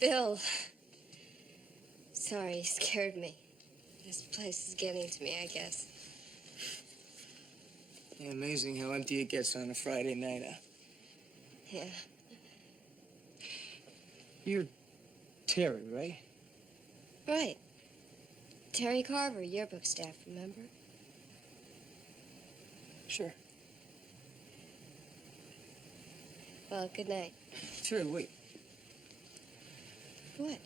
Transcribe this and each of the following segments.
Bill. Sorry, you scared me. This place is getting to me, I guess. Yeah, amazing how empty it gets on a Friday night, huh? Yeah. You're Terry, right? Right. Terry Carver, yearbook staff, remember? Sure. Well, good night. Terry, wait. What?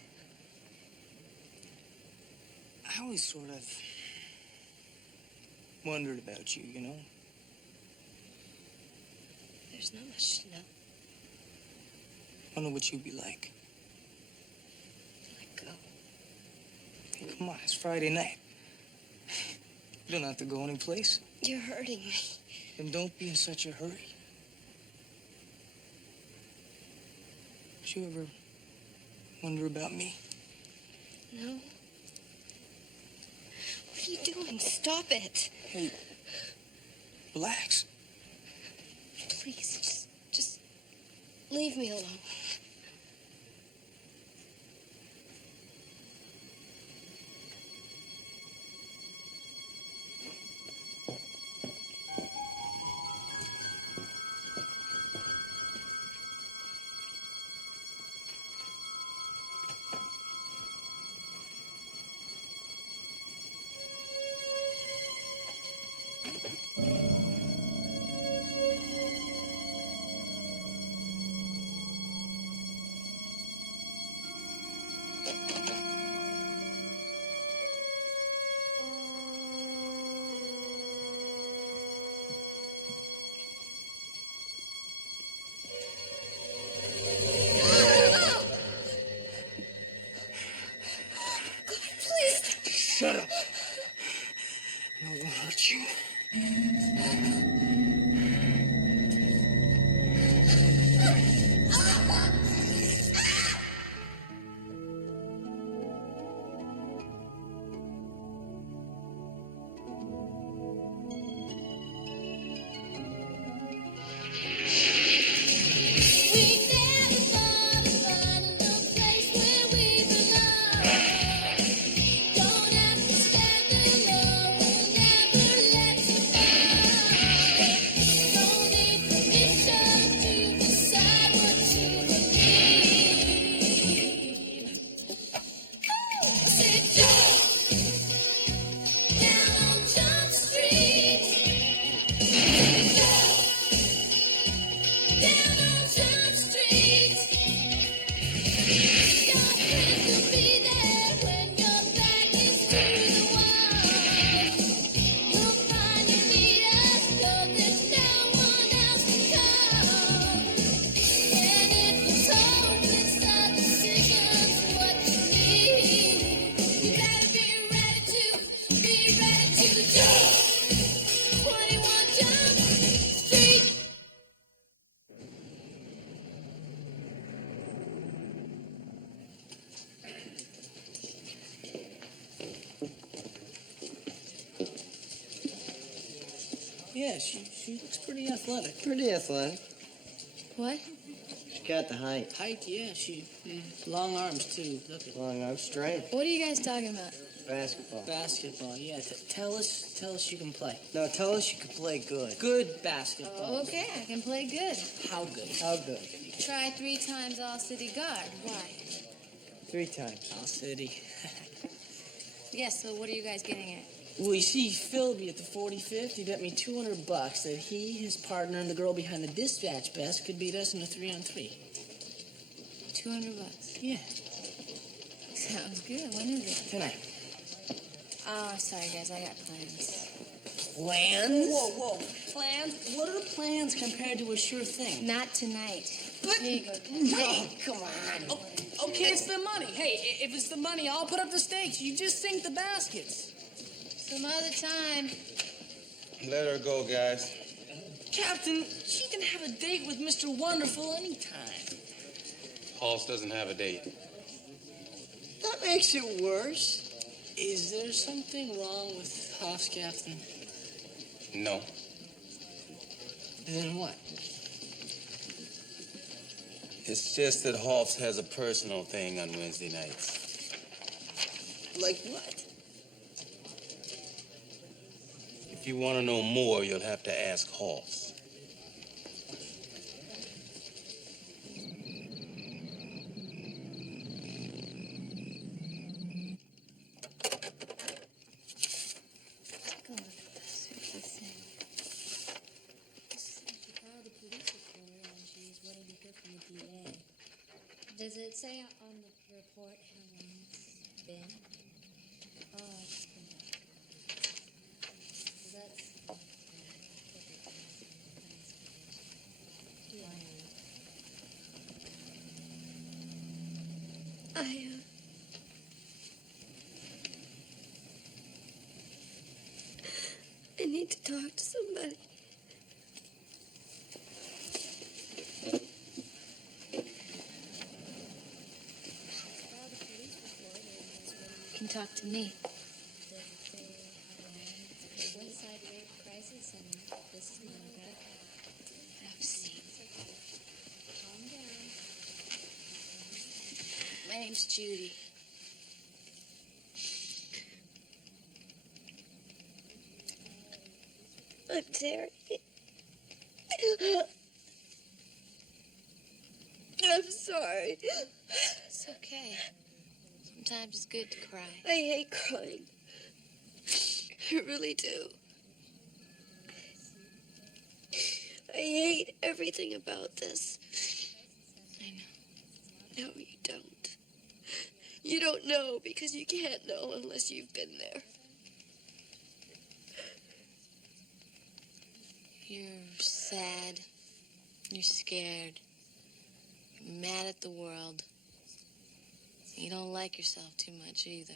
I always sort of wondered about you, you know? There's not much to know. Wonder what you'd be like. Let go. Hey, come on, it's Friday night. You don't have to go anyplace. You're hurting me. Then don't be in such a hurry. Did you ever wonder about me? No. What are you doing? Stop it. Hey, relax. Please, just leave me alone. Shut up. No one hurt you. Yeah, she looks pretty athletic. Pretty athletic. What? She got the height. Height, yeah, long arms too. Look at Long arms, strength. What are you guys talking about? Basketball. basketball. Yeah, tell us you can play. No, tell us you can play good. Good basketball. Oh, okay, I can play good. How good? How good? Try 3 times all-city guard. Why? 3 times. All city. Yes, so what are you guys getting at? Well, you see, Philby at the 45th, he bet me $200 that he, his partner, and the girl behind the dispatch desk could beat us in a 3-on-3. $200. Yeah. Sounds good. When is it? Tonight. Oh, I'm sorry, guys. I got plans. Plans? Whoa. Plans? What are the plans compared to a sure thing? Not tonight. But, Here you go. no, come on. Oh, okay, it's the money. Hey, if it's the money, I'll put up the stakes. You just sink the baskets. Some other time. Let her go, guys. Captain, she can have a date with Mr. Wonderful anytime. Halls doesn't have a date. That makes it worse. Is there something wrong with Hoff's, Captain? No. Then what? It's just that Hoffs has a personal thing on Wednesday nights. Like what? If you want to know more, you'll have to ask Hoffs. Take a look at this. What's it say? She filed a police report and she's waiting to hear from the DA. Does it say on the report how long it's been? Oh, it's been So that's... I need to talk to somebody. You can talk to me. West Side Rape Crisis, and this is Monica. I've seen. Calm down. My name's Judy. I'm Terry. I'm sorry. It's okay. Sometimes it's good to cry. I hate crying. I really do. I hate everything about this. I know. No, you don't. You don't know because you can't know unless you've been there. You're sad. You're scared. You're mad at the world. You don't like yourself too much either.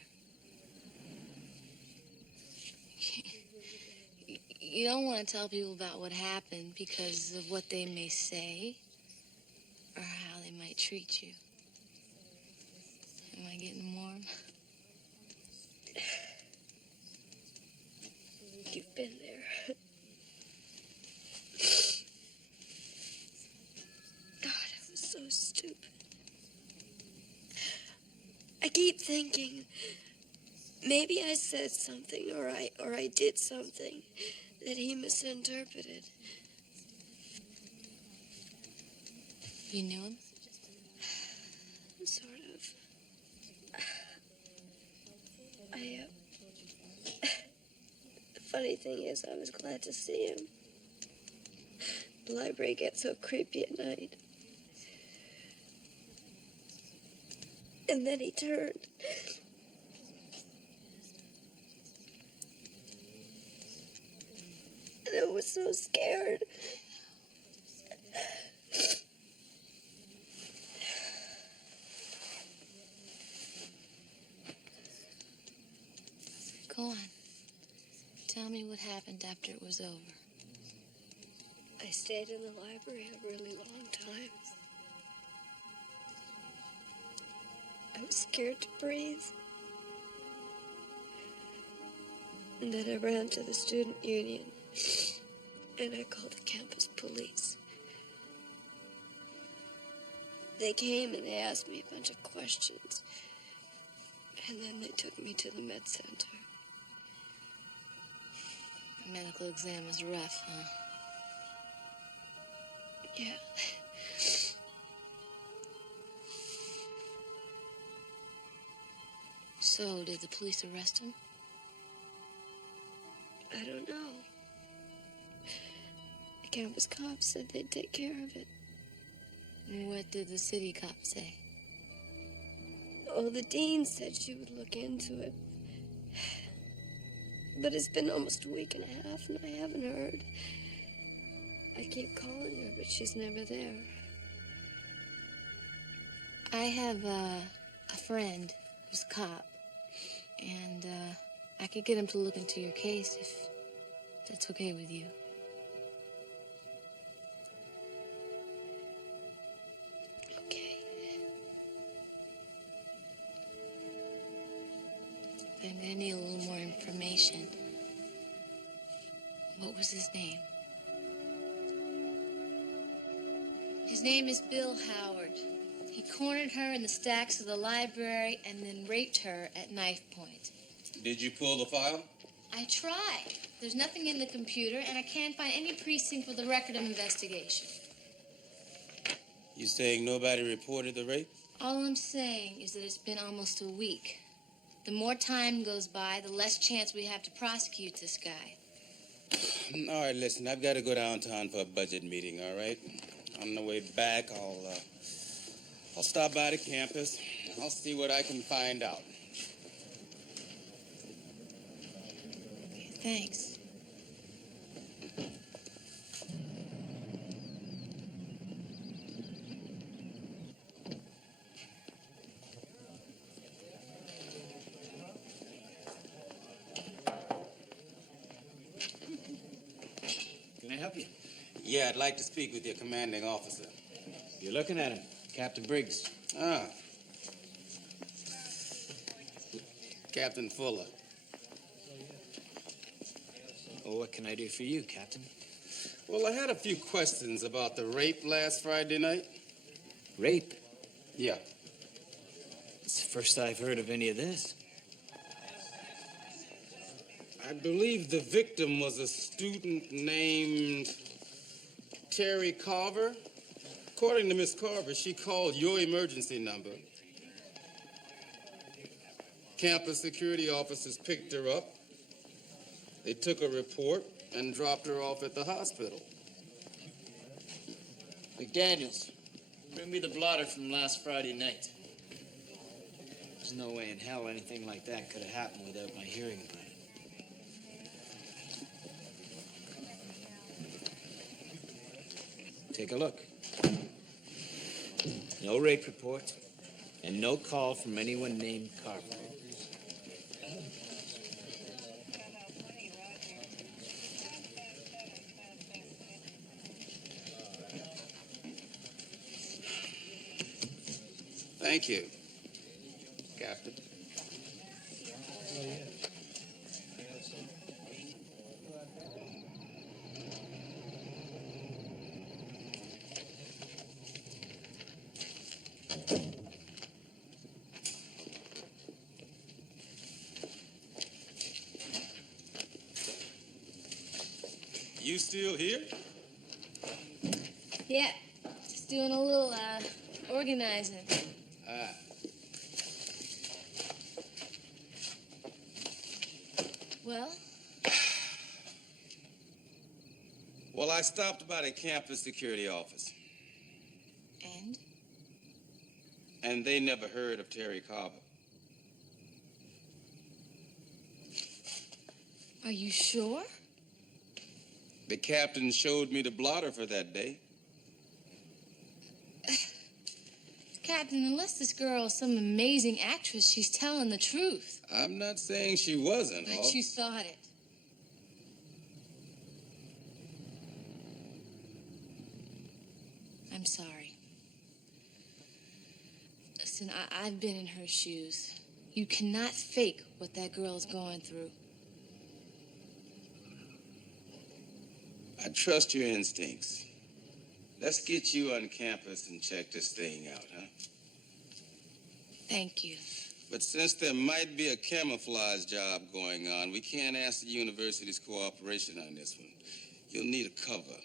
You don't want to tell people about what happened because of what they may say or how they might treat you. Am I getting warm? You've been there. God, I was so stupid. I keep thinking maybe I said something or I did something that he misinterpreted. You knew him? Sort of. The funny thing is, I was glad to see him. The library gets so creepy at night. And then he turned. And I was so scared. Go on. Tell me what happened after it was over. I stayed in the library a really long time. I was scared to breathe. And then I ran to the student union, and I called the campus police. They came and they asked me a bunch of questions, and then they took me to the med center. The medical exam was rough, huh? Yeah. So, did the police arrest him? I don't know. The campus cops said they'd take care of it. What did the city cop say? Oh, the dean said she would look into it. But it's been almost a week and a half, and I haven't heard. I keep calling her, but she's never there. I have a friend who's a cop, and I could get him to look into your case if that's okay with you. Okay. I'm gonna need a little more information. What was his name? His name is Bill Howard. He cornered her in the stacks of the library and then raped her at knife point. Did you pull the file? I tried. There's nothing in the computer, and I can't find any precinct with a record of investigation. You saying nobody reported the rape? All I'm saying is that it's been almost a week. The more time goes by, the less chance we have to prosecute this guy. All right, listen, I've got to go downtown for a budget meeting, all right? On the way back, I'll stop by the campus. I'll see what I can find out. Okay, thanks. Can I help you? Yeah, I'd like to speak with your commanding officer. You're looking at him, Captain Briggs. Ah. Captain Fuller. Well, what can I do for you, Captain? Well, I had a few questions about the rape last Friday night. Rape? Yeah. It's the first I've heard of any of this. I believe the victim was a student named Terry Carver. According to Miss Carver, she called your emergency number. Campus security officers picked her up. They took a report and dropped her off at the hospital. McDaniels, bring me the blotter from last Friday night. There's no way in hell anything like that could have happened without my hearing about it. Take a look. No rape report, and no call from anyone named Carver. Thank you, Captain. You still here? Yeah, just doing a little, organizing. Well? Well, I stopped by the campus security office, And? and they never heard of Terry Carver. Are you sure? The captain showed me the blotter for that day. Captain, unless this girl is some amazing actress, she's telling the truth. I'm not saying she wasn't, But Hawk. you thought it. I'm sorry. Listen, I've been in her shoes. You cannot fake what that girl is going through. I trust your instincts. Let's get you on campus and check this thing out, huh? Thank you. But since there might be a camouflage job going on, we can't ask the university's cooperation on this one. You'll need a cover.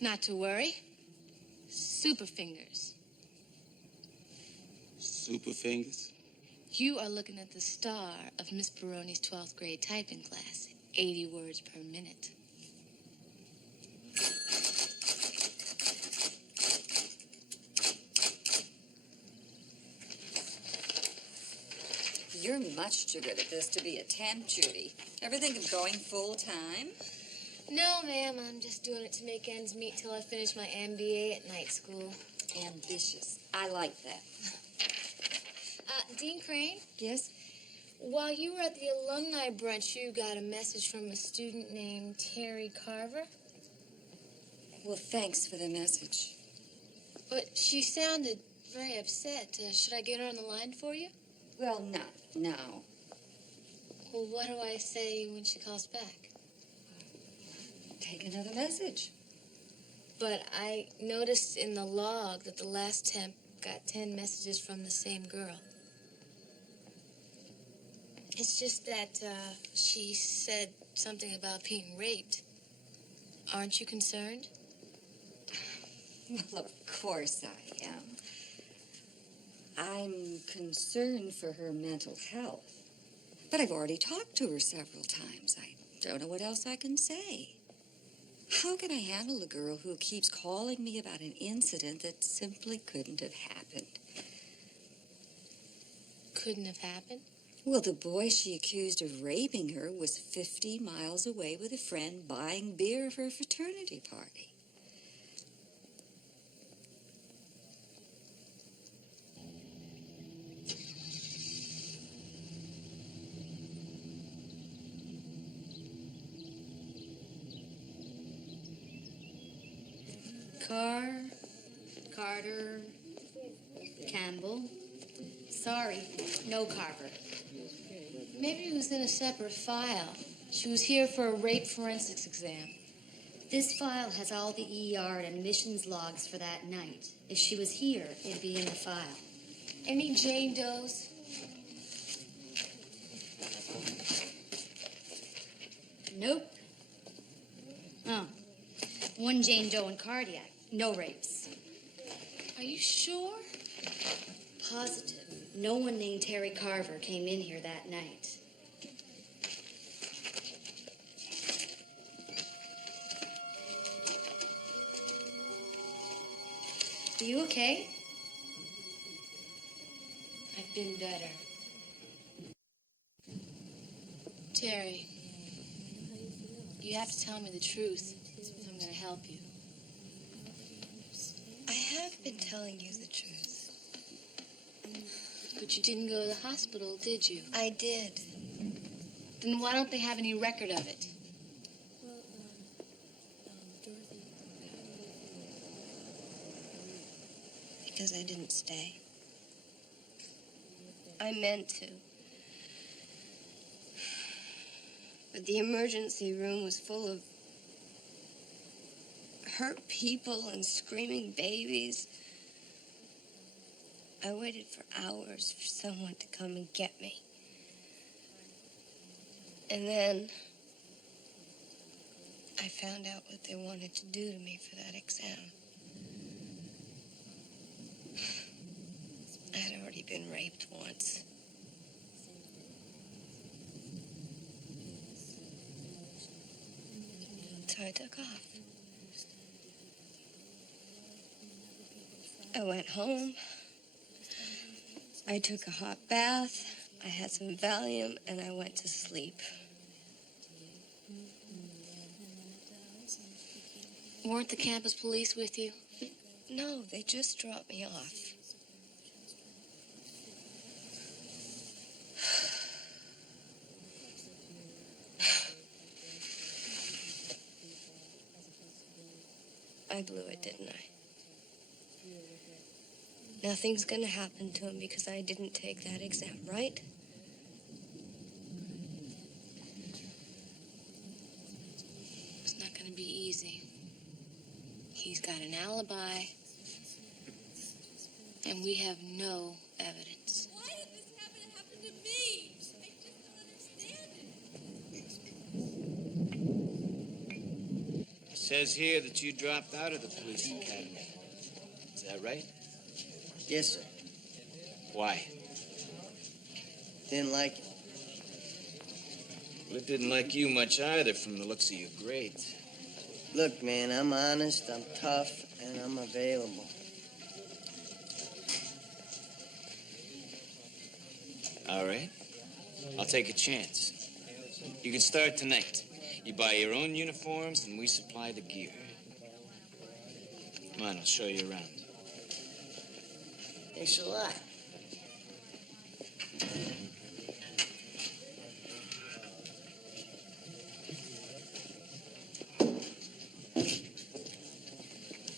Not to worry. Super fingers. Super fingers? You are looking at the star of Miss Baroni's 12th grade typing class. 80 words per minute. You're much too good at this to be a temp, Judy. Ever think of going full-time? No, ma'am. I'm just doing it to make ends meet till I finish my MBA at night school. Ambitious. I like that. Dean Crane, Yes? while you were at the alumni brunch, you got a message from a student named Terry Carver. Well, thanks for the message. But she sounded very upset. Should I get her on the line for you? Well, not now. Well, what do I say when she calls back? Take another message. But I noticed in the log that the last temp got 10 messages from the same girl. It's just that she said something about being raped. Aren't you concerned? Well, of course I am. I'm concerned for her mental health. But I've already talked to her several times. I don't know what else I can say. How can I handle a girl who keeps calling me about an incident that simply couldn't have happened? Couldn't have happened? Well, the boy she accused of raping her was 50 miles away with a friend buying beer for a fraternity party. Carter, Campbell. Sorry, no Carver. Maybe it was in a separate file. She was here for a rape forensics exam. This file has all the ER and admissions logs for that night. If she was here, it'd be in the file. Any Jane Does? Nope. Oh. One Jane Doe in cardiac. No rapes. Are you sure? Positive. No one named Terry Carver came in here that night. Are you okay? I've been better. Terry, you have to tell me the truth if I'm going to help you. I have been telling you the truth. But you didn't go to the hospital, did you? I did. Then why don't they have any record of it? Because I didn't stay. I meant to. But the emergency room was full of hurt people and screaming babies. I waited for hours for someone to come and get me. And then I found out what they wanted to do to me for that exam. I had already been raped once. So I took off. I went home. I took a hot bath. I had some Valium, and I went to sleep. Weren't the campus police with you? No, they just dropped me off. I blew it, didn't I? Nothing's gonna happen to him because I didn't take that exam, right? It's not going to be easy. He's got an alibi, and we have no evidence. Why did this happen to me? I just don't understand it. It says here that you dropped out of the police academy. Is that right? Yes, sir. Why? Didn't like it. Well, it didn't like you much either from the looks of your grades. Look, man, I'm honest, I'm tough, and I'm available. All right. I'll take a chance. You can start tonight. You buy your own uniforms, and we supply the gear. Come on, I'll show you around. Thanks a lot.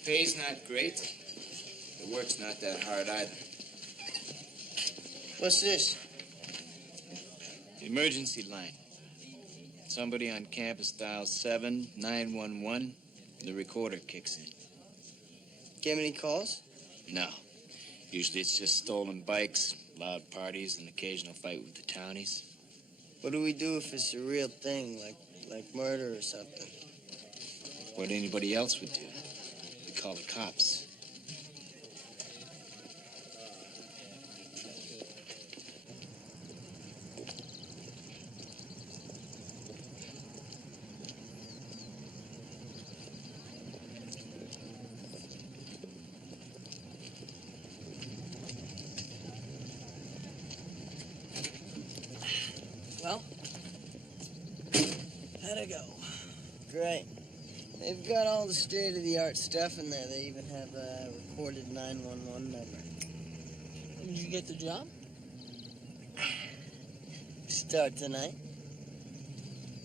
Pay's not great. The work's not that hard either. What's this? The emergency line. Somebody on campus dials 7911. The recorder kicks in. Get any calls? No. Usually it's just stolen bikes, loud parties, and occasional fight with the townies. What do we do if it's a real thing, like murder or something? What anybody else would do. We call the cops. Well, how'd it go? Great. They've got all the state-of-the-art stuff in there. They even have a recorded 911 number. Did you get the job? Start tonight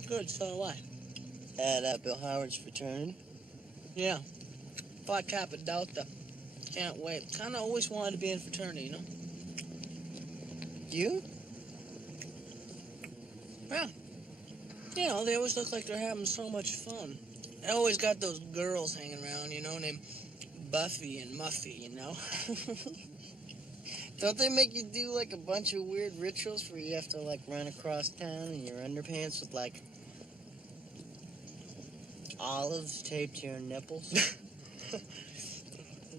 Good, so do I. at Bill Howard's fraternity. Yeah. Phi Kappa Delta. Can't wait. Kinda always wanted to be in fraternity, you know? You? Yeah. You know, they always look like they're having so much fun. They always got those girls hanging around, you know, named Buffy and Muffy, you know? Don't they make you do like a bunch of weird rituals where you have to like run across town in your underpants with like olives taped to your nipples?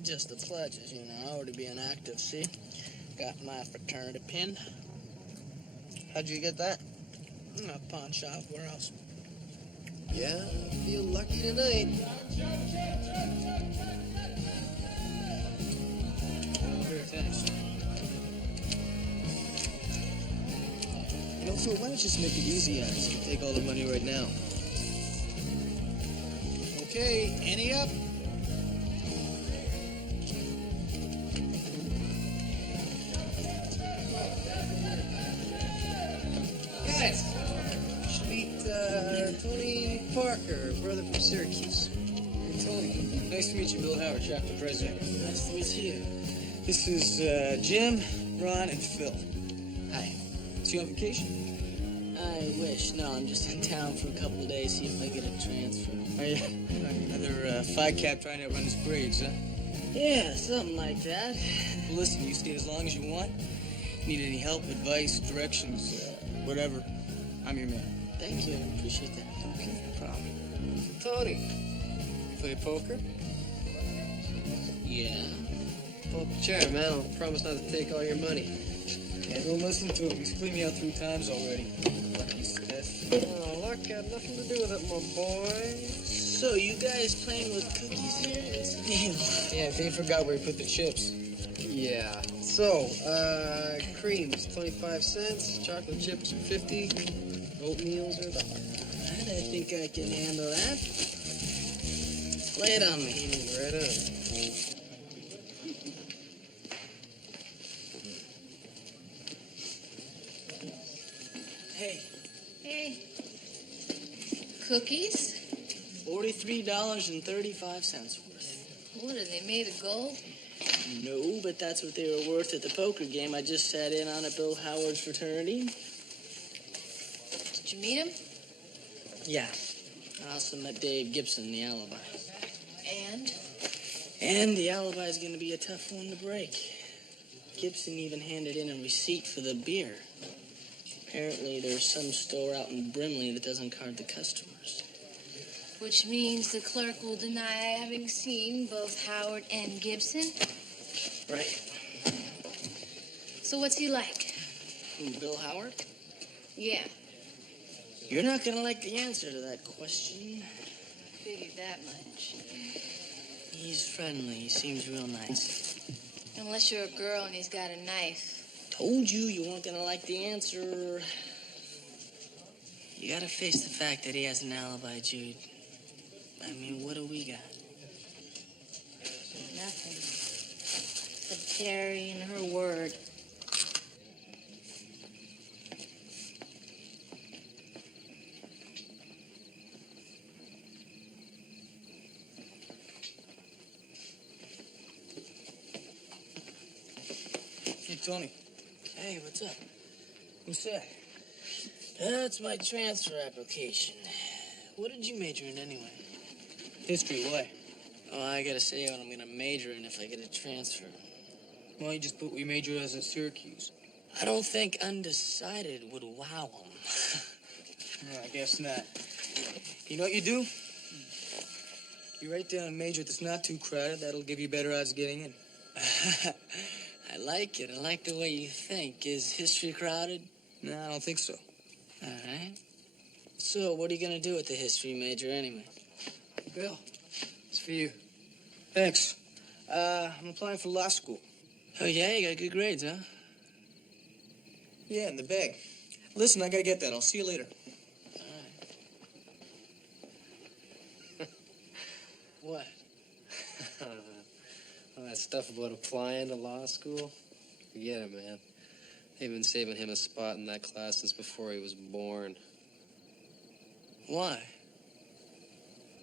Just the pledges, you know, already being active, see? Got my fraternity pin. How'd you get that? In a pawn shop, where else? Yeah, I feel lucky tonight. Here, thanks. You know, Phil, why don't you just make it easy on us? You can take all the money right now. Okay, ante up. Guys, you should meet Tony Parker, brother from Syracuse. Hey, Tony. Nice to meet you, Bill Howard, chapter president. Nice to meet you. This is Jim, Ron, and Phil. Hi. So you on vacation? I wish. No, I'm just in town for a couple of days, see if I get a transfer. Are you? Another Phi Cap trying to run his grades, huh? Yeah, something like that. Well, listen, you stay as long as you want. Need any help, advice, directions, whatever, I'm your man. Thank you, I appreciate that. Okay, no problem. Tony, you play poker? Yeah. Pull up a chair, man. I'll promise not to take all your money. Yeah, don't listen to him. He's cleaned me out 3 times already. Lucky Smith. Oh, luck had nothing to do with it, my boy. So, you guys playing with cookies here? What's the deal? Yeah, they forgot where he put the chips. Yeah. So, creams, 25 cents. Chocolate chips are 50. Oatmeals are $1. Alright, I think I can handle that. Lay it on me. Right on. Hey, Hey. Cookies? $43.35 worth. What are they made of gold? No, but that's what they were worth at the poker game I just sat in on at Bill Howard's fraternity. Did you meet him? Yeah. I also met Dave Gibson, the alibi. And? And the alibi's gonna be a tough one to break. Gibson even handed in a receipt for the beer. Apparently, there's some store out in Brimley that doesn't card the customers. Which means the clerk will deny having seen both Howard and Gibson? Right. So what's he like? Who, Bill Howard? Yeah, You're not gonna like the answer to that question. I figured that much. He's friendly. He seems real nice. Unless you're a girl and he's got a knife. Told you weren't gonna like the answer. You gotta face the fact that he has an alibi, Jude. I mean, what do we got? Nothing. Except Terry and her word. Hey, Tony. Hey, what's up? Who's that? That's my transfer application. What did you major in anyway? History, why? Well, I gotta say what I'm gonna major in if I get a transfer. Why don't you just put we major as at Syracuse? I don't think undecided would wow them. No, I guess not. You know what you do? You write down a major that's not too crowded. That'll give you better odds of getting in. I like it. I like the way you think. Is history crowded? No, I don't think so. All right. So, what are you gonna do with the history major anyway? Bill, it's for you. Thanks. I'm applying for law school. Oh, yeah? You got good grades, huh? Yeah, in the bag. Listen, I gotta get that. I'll see you later. What? All that stuff about applying to law school? Forget it, man. They've been saving him a spot in that class since before he was born. Why?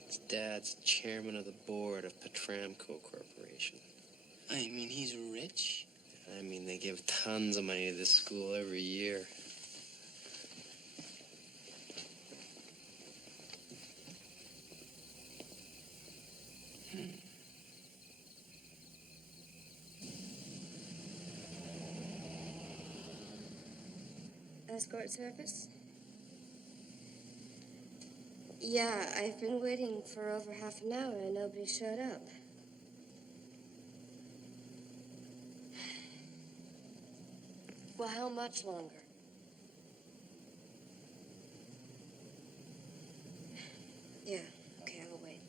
His dad's chairman of the board of Petramco Corporation. I mean, he's rich. I mean, they give tons of money to this school every year. Escort service? Yeah, I've been waiting for over half an hour and nobody showed up. Well, how much longer? Yeah, okay, I'll wait.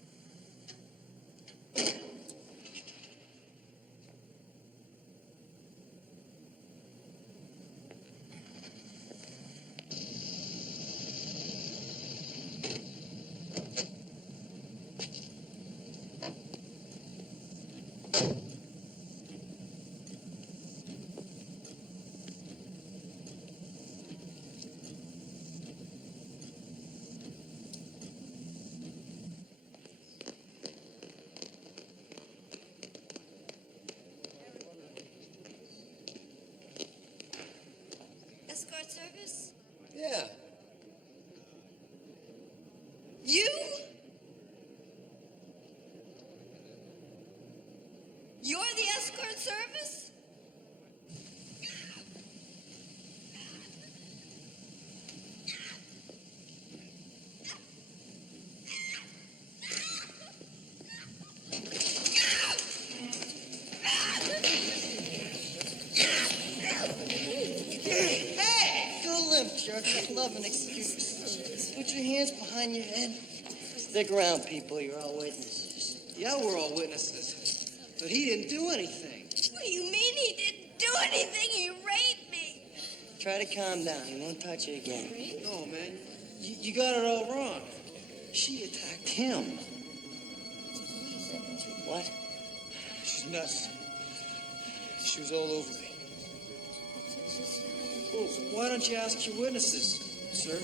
Escort service? Yeah. You? You're the escort service? Hey! Go limp, jerk. I love an excuse. Put your hands behind your head. Stick around, people. You're all witnesses. Yeah, we're all witnesses. But he didn't do anything. What do you mean he didn't do anything? He raped me. Try to calm down. He won't touch you again. No, man. You got it all wrong. She attacked him. What? She's nuts. She was all over me. Well, why don't you ask your witnesses, sir?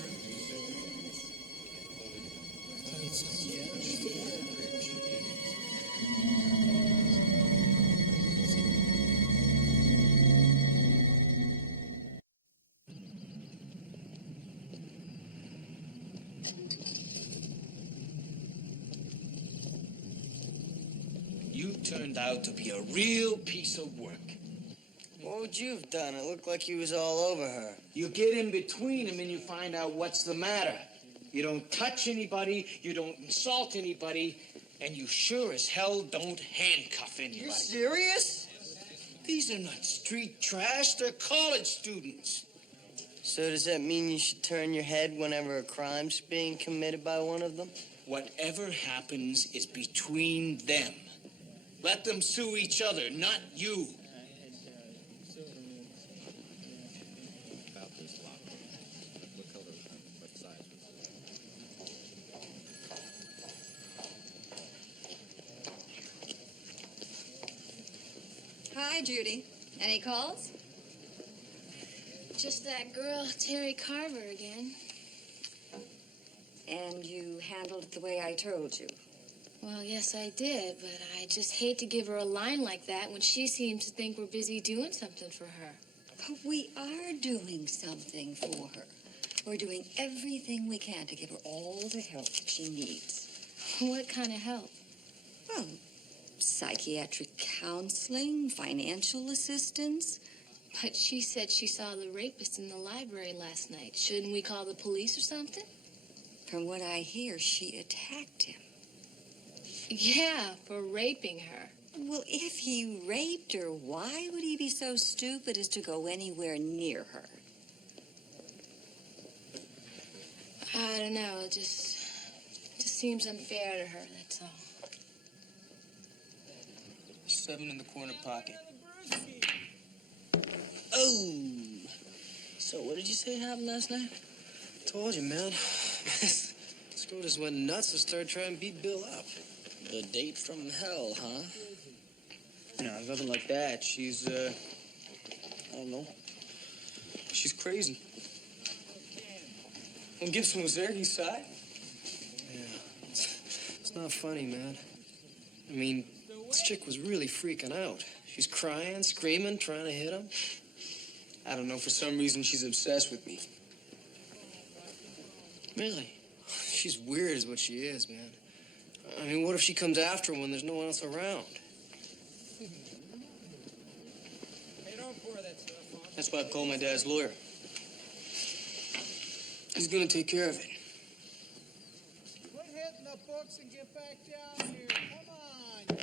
You turned out to be a real piece of work. What would you have done? It looked like he was all over her. You get in between them and you find out what's the matter. You don't touch anybody, you don't insult anybody, and you sure as hell don't handcuff anybody. You're serious? These are not street trash, they're college students. So does that mean you should turn your head whenever a crime's being committed by one of them? Whatever happens is between them. Let them sue each other, not you. Hi, Judy. Any calls? Just that girl, Terry Carver, again. And you handled it the way I told you. Well, yes, I did, but I just hate to give her a line like that when she seems to think we're busy doing something for her. But we are doing something for her. We're doing everything we can to give her all the help she needs. What kind of help? Well, psychiatric counseling, financial assistance. But she said she saw the rapist in the library last night. Shouldn't we call the police or something? From what I hear, she attacked him. Yeah, for raping her. Well, if he raped her, why would he be so stupid as to go anywhere near her? I don't know. It just seems unfair to her, that's all. 7 in the corner pocket. Oh! So what did you say happened last night? Told you, man. This girl just went nuts and started trying to beat Bill up. The date from hell, huh? No, nothing like that. She's, I don't know. She's crazy. When Gibson was there, he sighed. Yeah. It's not funny, man. I mean, this chick was really freaking out. She's crying, screaming, trying to hit him. I don't know, for some reason, she's obsessed with me. Really? She's weird is what she is, man. I mean, what if she comes after him when there's no one else around? That's why I called my dad's lawyer. He's gonna take care of it. Quit hitting the books and get back down here. Come on.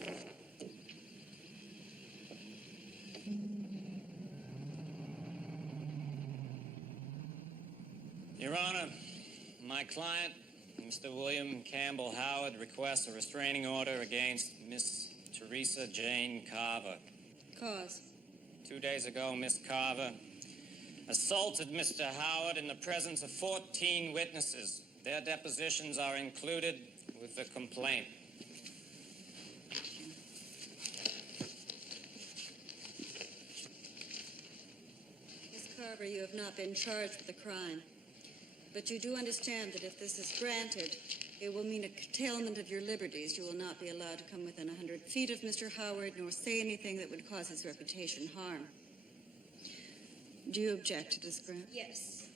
Your Honor, my client, Mr. William Campbell Howard, requests a restraining order against Miss Teresa Jane Carver. Cause? 2 days ago, Miss Carver assaulted Mr. Howard in the presence of 14 witnesses. Their depositions are included with the complaint. Miss Carver, you have not been charged with a crime. But you do understand that if this is granted, it will mean a curtailment of your liberties. You will not be allowed to come within 100 feet of Mr. Howard, nor say anything that would cause his reputation harm. Do you object to this grant? Yes.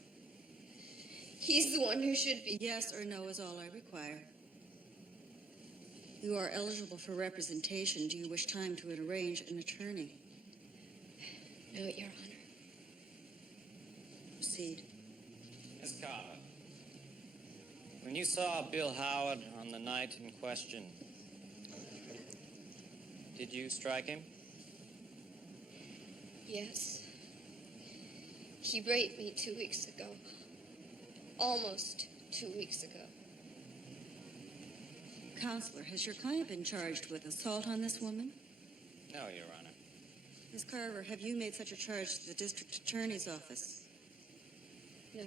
He's the one who should be. Yes or no is all I require. You are eligible for representation. Do you wish time to arrange an attorney? No, Your Honor. Proceed. Miss Carver, when you saw Bill Howard on the night in question, did you strike him? Yes. He raped me 2 weeks ago. Almost 2 weeks ago. Counselor, has your client been charged with assault on this woman? No, Your Honor. Miss Carver, have you made such a charge to the district attorney's office? No.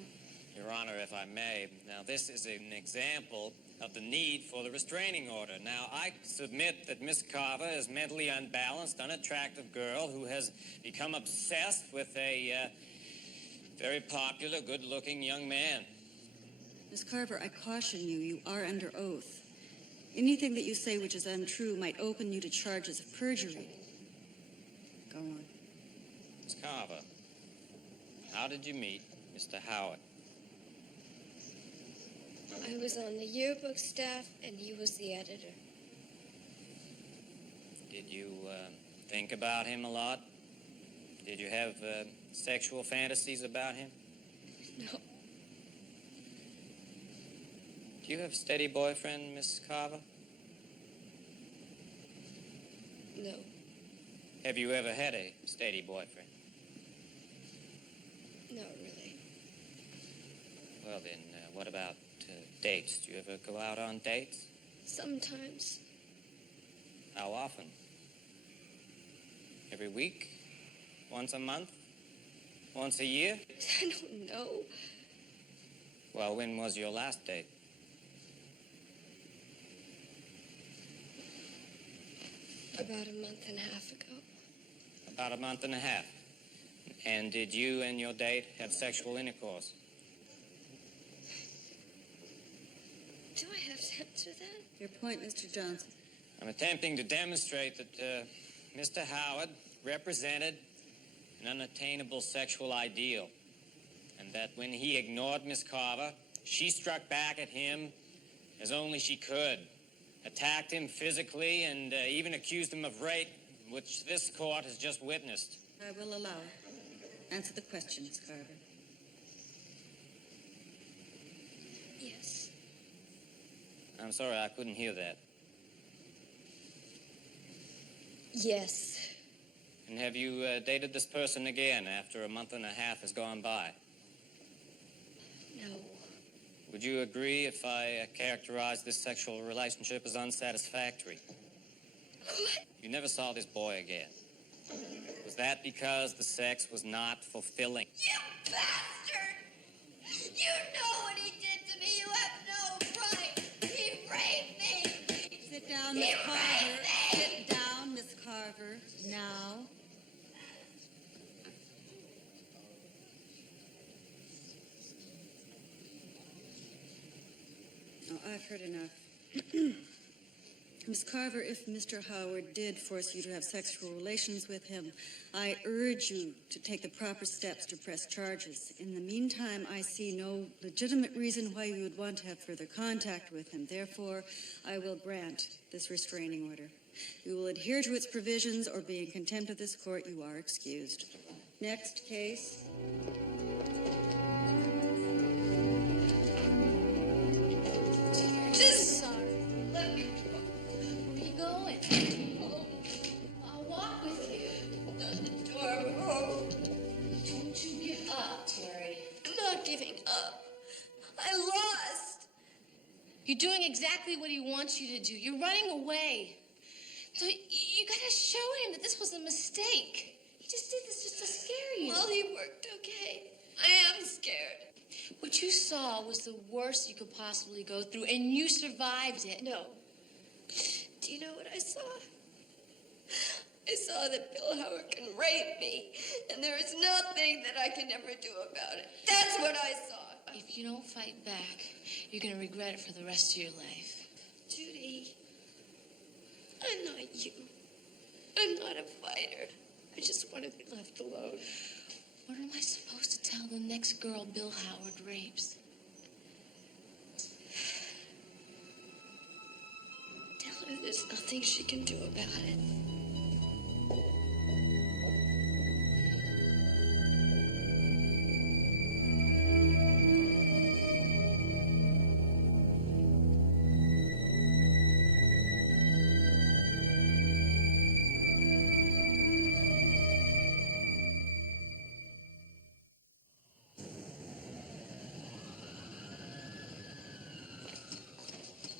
Your Honor, if I may, now this is an example of the need for the restraining order. Now, I submit that Miss Carver is mentally unbalanced, unattractive girl who has become obsessed with a very popular, good-looking young man. Miss Carver, I caution you, you are under oath. Anything that you say which is untrue might open you to charges of perjury. Go on. Miss Carver, how did you meet Mr. Howard? I was on the yearbook staff, and he was the editor. Did you think about him a lot? Did you have sexual fantasies about him? No. Do you have a steady boyfriend, Miss Carver? No. Have you ever had a steady boyfriend? Not really. Well, then, what about dates? Do you ever go out on dates? Sometimes. How often? Every week? Once a month? Once a year? I don't know. Well, when was your last date? About a month and a half ago. About a month and a half. And did you and your date have sexual intercourse? Do I have to answer that? Your point, Mr. Johnson. I'm attempting to demonstrate that Mr. Howard represented an unattainable sexual ideal, and that when he ignored Miss Carver, she struck back at him as only she could, attacked him physically, and even accused him of rape, which this court has just witnessed. I will allow it. Answer the question, Miss Carver. Yes. I'm sorry, I couldn't hear that. Yes. And have you dated this person again after a month and a half has gone by? No. Would you agree if I characterize this sexual relationship as unsatisfactory? What? You never saw this boy again. Was that because the sex was not fulfilling? You bastard! You know what he did to me. You have no right. He raped me. Sit down, Miss Carver. Sit down, Miss Carver. Now. Oh, I've heard enough. Miss Carver, if Mr. Howard did force you to have sexual relations with him, I urge you to take the proper steps to press charges. In the meantime, I see no legitimate reason why you would want to have further contact with him. Therefore, I will grant this restraining order. You will adhere to its provisions or be in contempt of this court. You are excused. Next case. Just sorry. Let me go. Where are you going? Home. I'll walk with you. Shut the door. I'm home. Don't you give up, Terry. I'm not giving up. I lost. You're doing exactly what he wants you to do. You're running away. So you gotta show him that this was a mistake. He just did this just to scare you. Well, he worked okay. I am scared. What you saw was the worst you could possibly go through, and you survived it. No. Do you know what I saw? I saw that Bill Howard can rape me, and there is nothing that I can ever do about it. That's what I saw. If you don't fight back, you're gonna regret it for the rest of your life. Judy, I'm not you. I'm not a fighter. I just want to be left alone. What am I supposed to tell the next girl Bill Howard rapes? Tell her there's nothing she can do about it.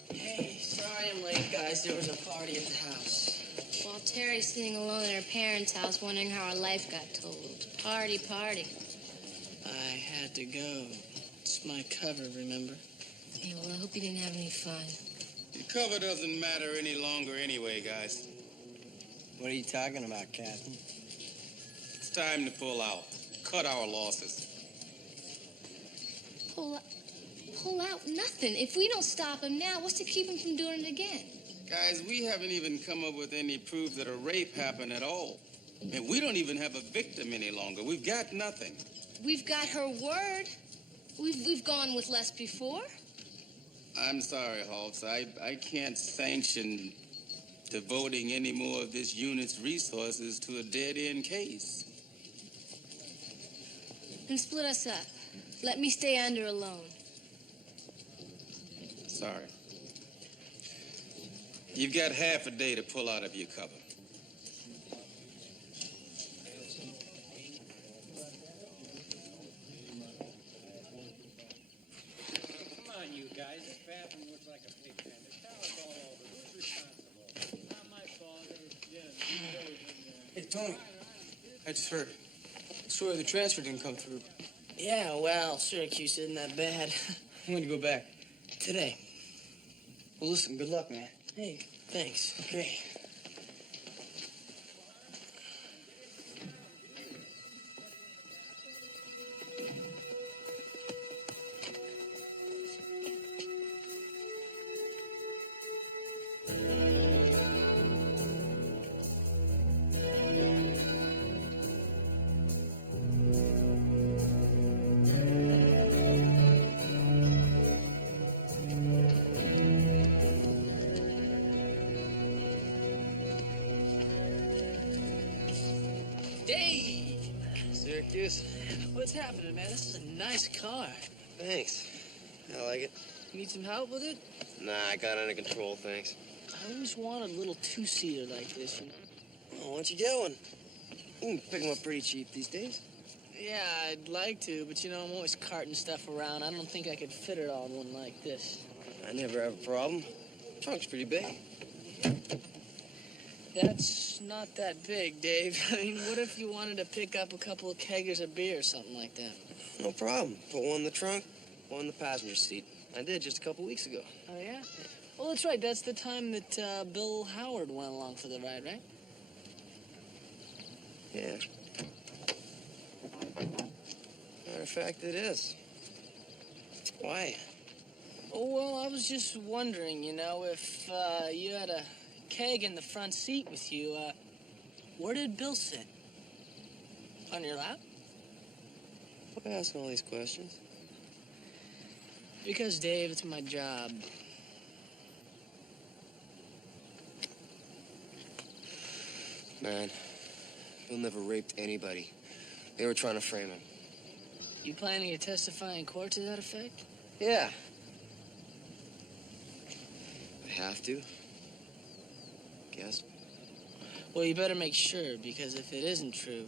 Hey, sorry I'm late, guys. There was a party at the house. While Terry's sitting alone in her parents' house wondering how her life got told. Party, party. I had to go. It's my cover, remember? Yeah, well, I hope you didn't have any fun. The cover doesn't matter any longer anyway, guys. What are you talking about, Captain? It's time to pull out. Cut our losses. Pull out nothing. If we don't stop him now, what's to keep him from doing it again? Guys, we haven't even come up with any proof that a rape happened at all. And we don't even have a victim any longer. We've got nothing. We've got her word. We've gone with less before. I'm sorry, Holtz. I can't sanction devoting any more of this unit's resources to a dead-end case. Then split us up. Let me stay under alone. Sorry. You've got half a day to pull out of your cover. Come on, you guys. This bathroom looks like a pig pen. There's towels all over. Who's responsible? Not my fault. It was Jim. He was always in there. Hey, Tony. I just heard. Sorry the transfer didn't come through. Yeah, well, Syracuse isn't that bad. When you go back? Today. Well, listen, good luck, man. Hey, thanks. Okay. Dave! Syracuse? What's happening, man? This is a nice car. Thanks. I like it. Need some help with it? Nah, I got it under control, thanks. I always wanted a little two-seater like this, you know? Oh, why don't you get one? You can pick them up pretty cheap these days. Yeah, I'd like to, but you know, I'm always carting stuff around. I don't think I could fit it all in one like this. I never have a problem. Trunk's pretty big. That's not that big, Dave. I mean, what if you wanted to pick up a couple of keggers of beer or something like that? No problem. Put one in the trunk, one in the passenger seat. I did just a couple weeks ago. Oh, yeah? Well, that's right. That's the time that Bill Howard went along for the ride, right? Yeah. Matter of fact, it is. Why? Oh, well, I was just wondering, you know, if you had a keg in the front seat with you, where did Bill sit? On your lap? Why asking all these questions? Because, Dave, it's my job. Man, Bill never raped anybody. They were trying to frame him. You planning to testify in court to that effect? Yeah. I have to. Guess. Well, you better make sure, because if it isn't true,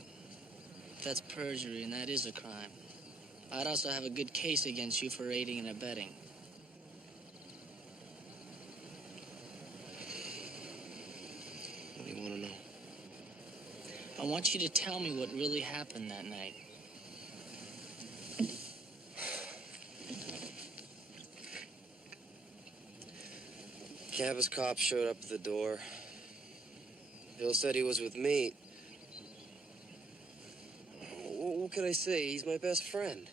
that's perjury, and that is a crime. I'd also have a good case against you for aiding and abetting. What do you want to know? I want you to tell me what really happened that night. Campus cop showed up at the door. Bill said he was with me. What could I say? He's my best friend.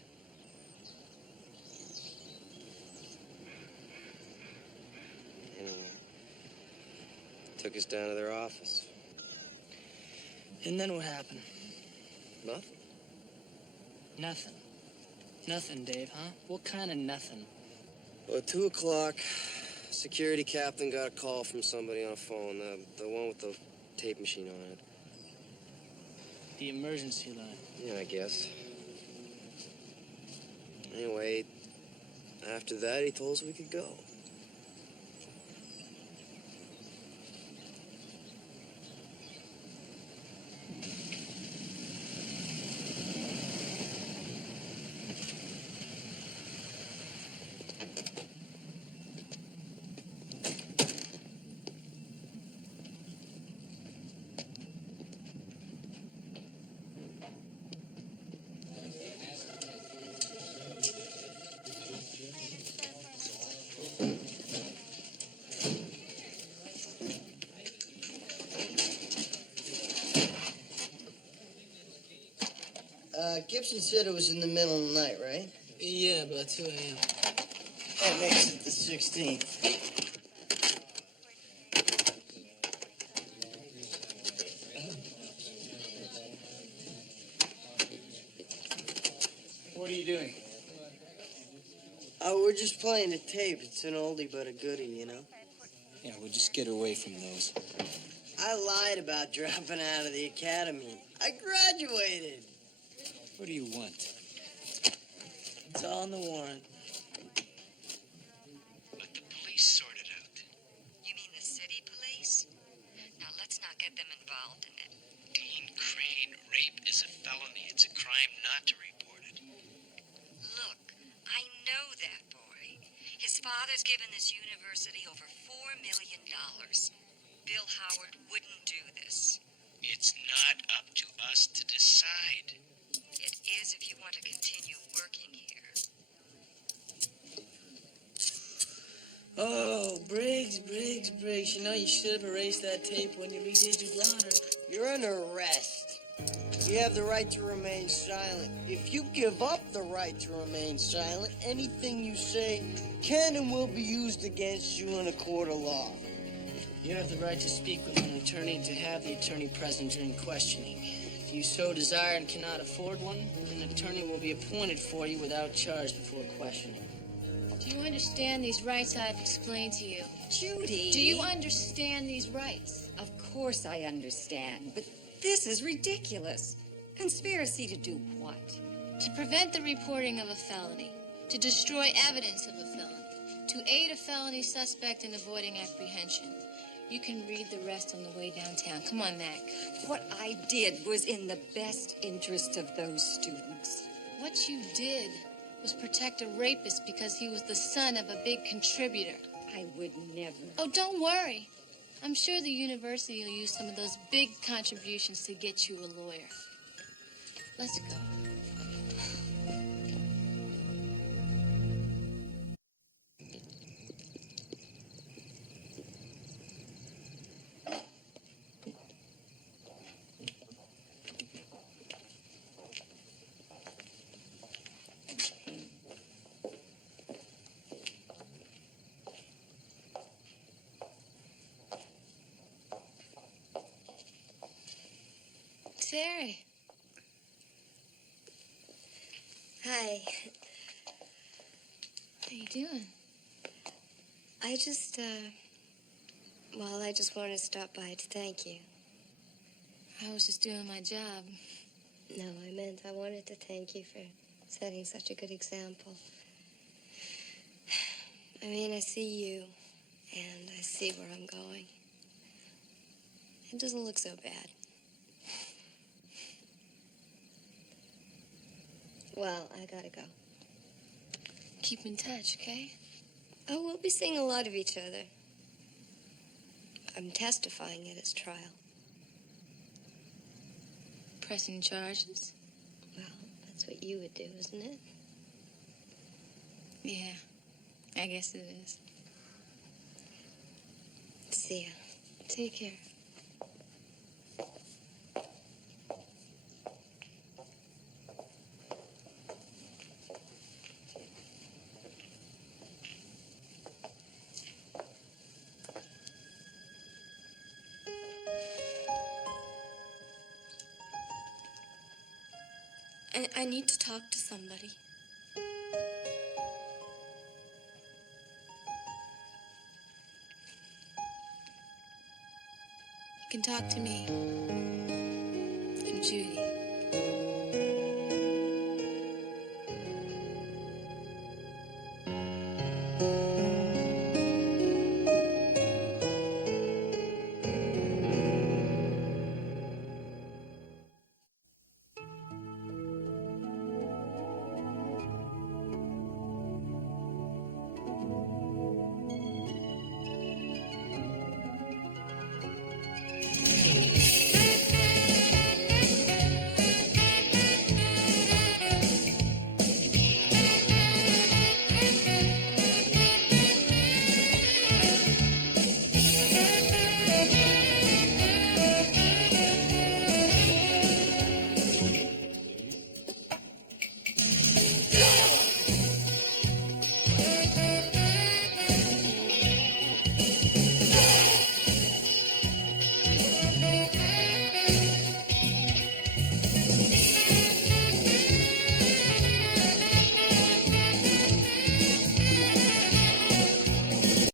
Anyway, took us down to their office. And then what happened? Nothing. Nothing. Nothing, Dave, huh? What kind of nothing? Well, at 2 o'clock, security captain got a call from somebody on a phone, the one with the tape machine on it. The emergency line. Yeah, I guess. Anyway, after that, he told us we could go. Gibson said it was in the middle of the night, right? Yeah, about 2 a.m. That makes it the 16th. What are you doing? Oh, we're just playing the tape. It's an oldie but a goodie, you know? Yeah, we'll just get away from those. I lied about dropping out of the academy. I graduated. What do you want? It's all in the warrant. Let the police sort it out. You mean the city police? Now, let's not get them involved in it. Dean Crane, rape is a felony. It's a crime not to report it. Look, I know that boy. His father's given this university over $4 million. Bill Howard wouldn't do this. It's not up to us to decide. It is if you want to continue working here. Oh, Briggs. You know, you should have erased that tape when you redid your blotter. You're under arrest. You have the right to remain silent. If you give up the right to remain silent, anything you say can and will be used against you in a court of law. You have the right to speak with an attorney, to have the attorney present during questioning. If you so desire and cannot afford one, an attorney will be appointed for you without charge before questioning. Do you understand these rights I've explained to you? Judy! Do you understand these rights? Of course I understand, but This is ridiculous. Conspiracy to do what? To prevent the reporting of a felony, to destroy evidence of a felony, to aid a felony suspect in avoiding apprehension. You can read the rest on the way downtown. Come on, Mac. What I did was in the best interest of those students. What you did was protect a rapist because he was the son of a big contributor. I would never. Oh, don't worry. I'm sure the university will use some of those big contributions to get you a lawyer. Let's go. Terry. Hi. How you doing? I just wanted to stop by to thank you. I was just doing my job. No, I meant I wanted to thank you for setting such a good example. I mean, I see you, and I see where I'm going. It doesn't look so bad. Well, I gotta go. Keep in touch, okay? Oh, we'll be seeing a lot of each other. I'm testifying at his trial. Pressing charges? Well, that's what you would do, isn't it? Yeah, I guess it is. See ya. Take care. I need to talk to somebody. You can talk to me. I'm Judy.